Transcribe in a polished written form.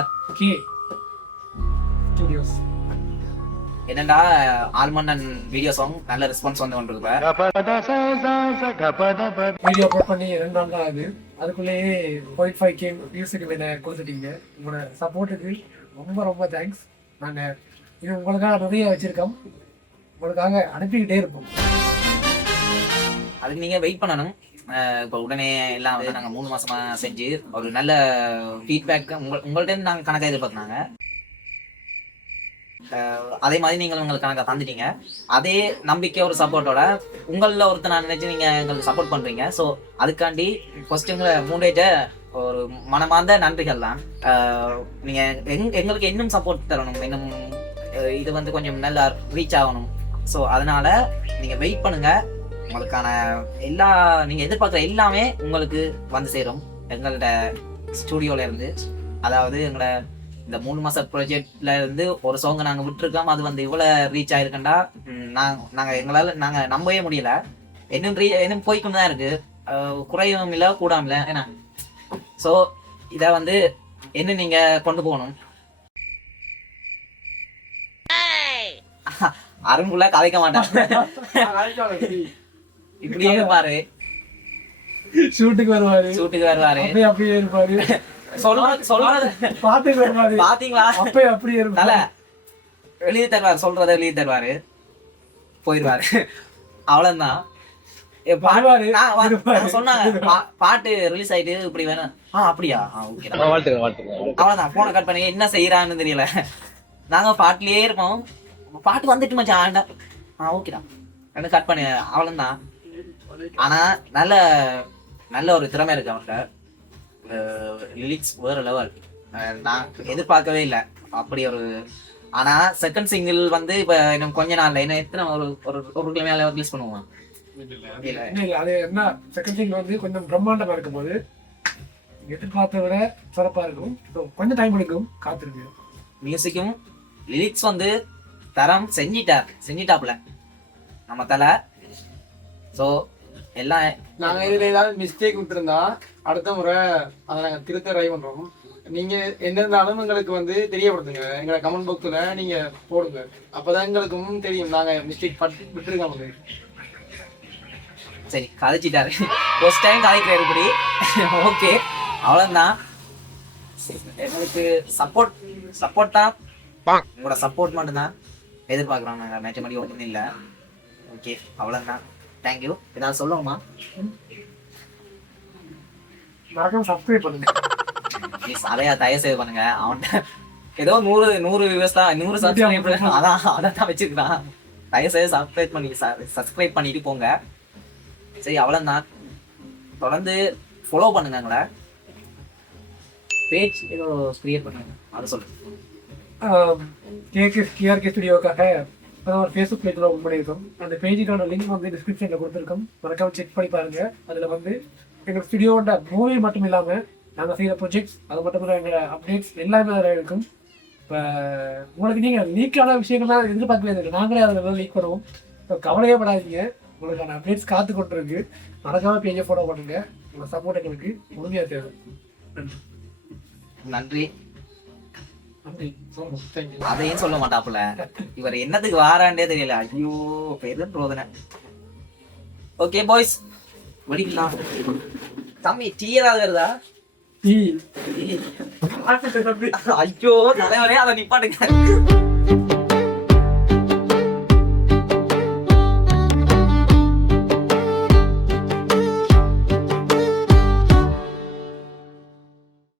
RK Studios. என்னடா ஆல்மண்டன் video song நல்ல response வந்து கொண்டிருக்கு. வீடியோ அப்லோட் பண்ணி 2 நாள் தான் ஆகுது. அதுக்குள்ளேயே 0.5K வியூஸுக்கு மேலே கொடுத்துட்டீங்க. உங்களோட சப்போர்ட்டுக்கு ரொம்ப ரொம்ப தேங்க்ஸ். நாங்கள் இது உங்களுக்காக நிறைய வச்சுருக்கோம், உங்களுக்காக அனுப்பிக்கிட்டே இருப்போம். அதுக்கு நீங்கள் வெயிட் பண்ணணும். இப்போ உடனே எல்லாம் வந்து நாங்கள் 3 மாசமா செஞ்சு ஒரு நல்ல ஃபீட்பேக் உங்கள்கிட்ட நாங்கள் கணக்காக எதிர்பார்க்குறாங்க. அதே மாதிரி நீங்கள் உங்களுக்கு கணக்காக தந்துட்டீங்க. அதே நம்பிக்கை ஒரு சப்போர்ட்டோட உங்களில் ஒருத்தர் நான் நினைச்சு நீங்கள் எங்களுக்கு சப்போர்ட் பண்ணுறீங்க. ஸோ அதுக்காண்டி ஃபர்ஸ்ட்டுங்கிற மூண்டேஜை ஒரு மனமார்ந்த நன்றிகள் தான். நீங்கள் எங்களுக்கு இன்னும் சப்போர்ட் தரணும், இன்னும் இது வந்து கொஞ்சம் நல்லா ரீச் ஆகணும். ஸோ அதனால நீங்கள் வெயிட் பண்ணுங்க. உங்களுக்கான எல்லா நீங்கள் எதிர்பார்க்குற எல்லாமே உங்களுக்கு வந்து சேரும் எங்களோட ஸ்டூடியோல இருந்து. அதாவது எங்களோட இந்த 3 மாச ப்ராஜெக்ட்ல இருந்து ஒரு சாங்கை நாங்கள் விட்டுருக்கோம். அது வந்து இவ்வளோ ரீச் ஆயிருக்குண்டா நாங்கள் நம்பவே முடியல. இன்னும் போய்க்கொண்டு தான் இருக்கு, குறையும் இல்லை கூடாம இல்லை ஏன்னா. ஸோ இதை வந்து என்ன நீங்க கொண்டு போகணும். அரும்புல கதைக்க மாட்டேன், இப்படியே பாரு. ஷூட்டுக்கு வருவாரு, அப்படியே இருப்பாரு. சொல்றது பாத்தீங்களா, அப்படியே இருப்பாரு. எழுதி தருவாரு, சொல்றத எழுதி தருவாரு, போயிருவாரு. அவ்வளவுதான். சொன்னாங்க பாட்டு ரிலீஸ் ஆயிட்டு இப்படி வேணும். அப்படியா, அவ்வளவுதான். போன கட் பண்ணி என்ன செய்யறான்னு தெரியல. நாங்க பாட்டுலயே இருப்போம். பாட்டு வந்துட்டு மச்சான், ஓகேதான் எனக்கு கட் பண்ணி அவ்வளவுதான். ஆனா நல்ல நல்ல ஒரு திறமை இருக்கு அவன்கிட்ட. லிரிக்ஸ் வேற லெவல். நான் எதிர்பார்க்கவே இல்லை அப்படி ஒரு. ஆனா செகண்ட் சிங்கிள் வந்து இப்ப இன்னும் கொஞ்ச நாள்ல என்ன எத்தனை ஒரு கிழமையால ரிலீஸ் பண்ணுவான். அது என்ன செகண்ட் சிங்கிள் வந்து கொஞ்சம் பிரம்மாண்டமா இருக்கும் போது எதிர்பார்த்த விட சிறப்பா இருக்கும். கொஞ்சம் டைம் எடுக்கும், காத்திருக்கு. மியூசிக்கும் லிரிக்ஸ் வந்து தரம் செஞ்சிட்டாப்ல நம்ம தலை. ஸோ எல்லாம் நாங்கள் இதில் ஏதாவது மிஸ்டேக் விட்டுருந்தா அடுத்த முறை அதை நாங்கள் திருத்த ட்ரை பண்ணுறோம். நீங்கள் என்ன இருந்தாலும் எங்களுக்கு வந்து தெரியப்படுத்துங்க, எங்களை கமெண்ட் பாக்ஸில் நீங்கள் போடுங்க. அப்போ தான் எங்களுக்கும் தெரியும் நாங்கள் மிஸ்டேக் விட்டுருக்கோம். சரி, கதைச்சிட்டாரு. ஃபர்ஸ்ட் டைம் கதைக்கிறாரு இப்படி. ஓகே, அவ்வளோதான். எங்களுக்கு சப்போர்ட்டா உங்களோட சப்போர்ட் மட்டும்தான் எதிர்பார்க்குறோம். நாங்கள் மேட்ச் மாதிரி ஒன்றும் இல்லை. ஓகே, அவ்வளோதான். தேங்க்யூ. ஏதாவது சொல்லணுமா? சப்ஸ்கிரைப் பண்ணுங்க ப்ளீஸ். அதையா தயவு பண்ணுங்க. அவன்கிட்ட ஏதோ 100 வியூவர்ஸ் தான், 100 சப்ஸ்கிரைப் அதான் வச்சிருக்கான். தயவு சப்ஸ்கிரைப் பண்ணிட்டு போங்க. சரி, அவ்வளோதான். தொடர்ந்து ஃபாலோ பண்ணுங்க. எங்களை பேஜ் ஏதோ கிரியேட் பண்ணுங்க, அதை சொல்லுங்க. KRK ஸ்டுடியோக்காக ஒரு ஃபேஸ்புக் பேஜில் ஓப்பன் பண்ணியிருக்கோம். அந்த பேஜுக்கான லிங்க் வந்து டிஸ்கிரிப்ஷனில் கொடுத்துருக்கோம். மறக்காம செக் பண்ணி பாருங்க. அதில் வந்து எங்கள் ஸ்டுடியோட மூவி மட்டும் இல்லாமல் நாங்கள் செய்கிற ப்ரொஜெக்ட்ஸ், அது மட்டும் இல்லாமல் எங்கள் அப்டேட்ஸ் எல்லாமே அதில் இருக்கும். இப்போ உங்களுக்கு நீங்கள் லீக்கான விஷயங்கள்லாம் எதிர்பார்க்கவே நாங்களே அதில் லீக் பண்ணுவோம். இப்போ கவலையே படாதீங்க, உங்களுக்கான அப்டேட்ஸ் காத்து கொண்டிருக்கு. மறக்காமல் பேஜை ஃபாலோ பண்ணுங்க. உங்களோட சப்போர்ட் எங்களுக்கு முழுமையாக தேவை. நன்றி. அதையும் சொல்ல மாட்டாப்புல இவர், என்னத்துக்கு வாராண்டே தெரியல. ஐயோ, பெரும் ரோதனை. Okay boys, வெடிக்கலாம். தம்பி டீ ஏதாவது வருதா? ஐயோ தலைவரே, அதை நிப்பாட்டுங்க.